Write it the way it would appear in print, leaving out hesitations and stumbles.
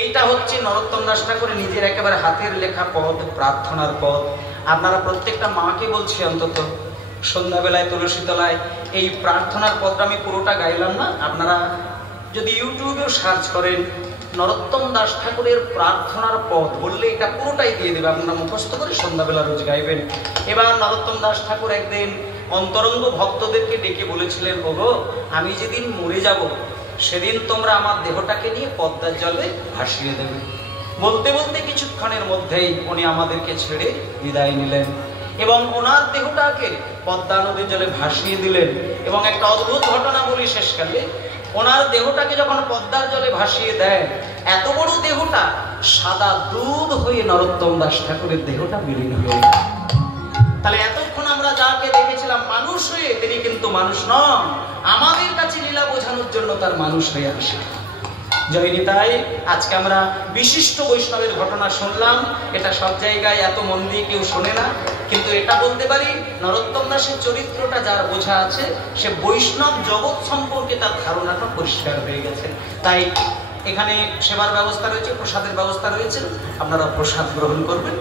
এইটা হচ্ছে নরোত্তম দাস ঠাকুরের নিজের একেবারে হাতের লেখা পদ, প্রার্থনার পদ। আপনারা প্রত্যেকটা মাকে বলছি, অন্তত সন্ধ্যাবেলায় তুলসী তলায় এই প্রার্থনার পদটা আমি পুরোটা গাইলাম না, আপনারা যদি ইউটিউবেও সার্চ করেন নরোত্তম দাস ঠাকুরের প্রার্থনার পদ বললে এটা পুরোটাই দিয়ে দেবে, আপনারা মুখস্থ করে সন্ধ্যাবেলা রোজ গাইবেন। এবার নরোত্তম দাস ঠাকুর একদিন অন্তরঙ্গ ভক্তদেরকে ডেকে বলেছিলেন, ওগো আমি যেদিন মরে যাব সেদিন তোমরা আমার দেহটাকে নিয়ে পদ্মার জলে ভাসিয়ে দেবে। বলতে বলতে কিছুক্ষণের মধ্যেই উনি আমাদেরকে ছেড়ে বিদায় নিলেন এবং ওনার দেহটাকে পদ্মা নদীর জলে ভাসিয়ে দিলেন। এবং একটা অদ্ভুত ঘটনা বলি শেষকালে, ওনার দেহটাকে যখন পদ্মার জলে ভাসিয়ে দেয়, এত বড় দেহটা সাদা দুধ হয়ে নরোত্তম দাস ঠাকুরের দেহটা বিলীন হয়ে গেল। তাহলে এতক্ষণ আমরা যাকে দেখেছিলাম মানুষ হয়ে, তিনি কিন্তু মানুষ নন, আমাদের কাছে লীলা বোঝানোর জন্য তার মানুষ হয়ে আসে। জয় নিতাই। আজকে আমরা বিশিষ্ট বৈষ্ণবের ঘটনা শুনলাম, এটা সব জায়গায় এত মন দিয়ে কেউ শোনে না, কিন্তু এটা বলতে পারি নরোত্তম দাসের চরিত্রটা যার বোঝা আছে, সে বৈষ্ণব জগৎ সম্পর্কে তার ধারণাটা পরিষ্কার হয়ে গেছে। তাই এখানে সেবার ব্যবস্থা রয়েছে, প্রসাদের ব্যবস্থা রয়েছে, আপনারা প্রসাদ গ্রহণ করবেন।